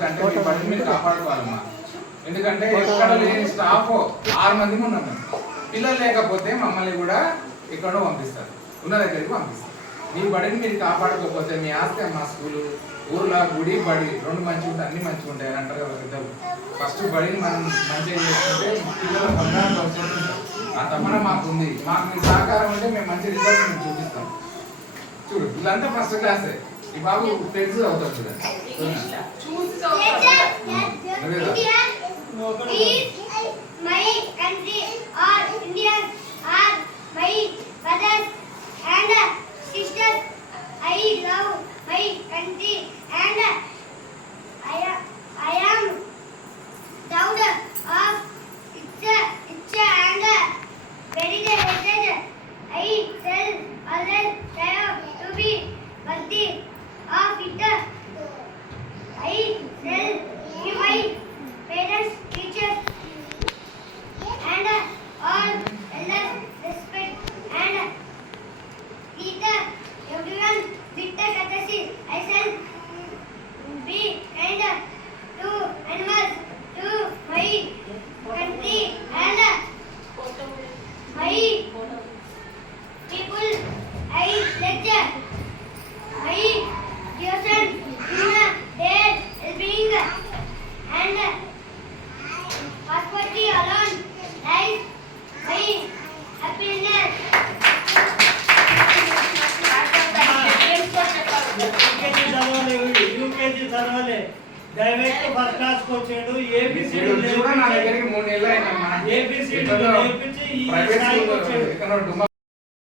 ఎందుకంటే మీ బడిని మీరు కాపాడుకోవాలమ్మా. ఎందుకంటే ఎక్కడ లేని స్టాఫ్ 6 మంది ఉన్నాం మేము. పిల్లలు లేకపోతే మమ్మల్ని కూడా ఎక్కడో పంపిస్తారు, ఉన్న దగ్గరికి పంపిస్తారు. మీ బడిని మీరు కాపాడుకోకపోతే మీ ఆస్తి మా స్కూలు, ఊర్లో గుడి బడి 2 మంచిగా ఉంటాయి, అన్ని మంచిగా ఉంటాయి అని అంటారు కదా పెద్దలు. ఫస్ట్ బడిని మనం మంచిగా చేసుకుంటే పిల్లల బంగారం భవిష్యత్తు ఉంటుంది. ఆ తపన మాకుంది. మాకు మీ సహకారం ఉంటే మేము మంచి రిజల్ట్ మేము చూపిస్తాం. చూడు వీళ్ళంతా ఫస్ట్ క్లాసే. ఈ బాబు టెన్త్ అవుతాడు చూడండి. My country or Indians are my brothers and sisters. I love my country and I am proud of its and very heritage. I shall always strive to be worthy of it. I shall give my parents, teachers, and all elders respect and treat everyone with courtesy. I shall be kind to animals, to my country and my people. I pledge my devotion in their well-being and prosperity alone lies my happiness. UKG చదవాలి, direct first class కి వచ్చాడు. ఏబిసిడి నా దగ్గరికి 3 నెలలు అయినా నేర్పించి ఈ స్థాయికి వచ్చాడు.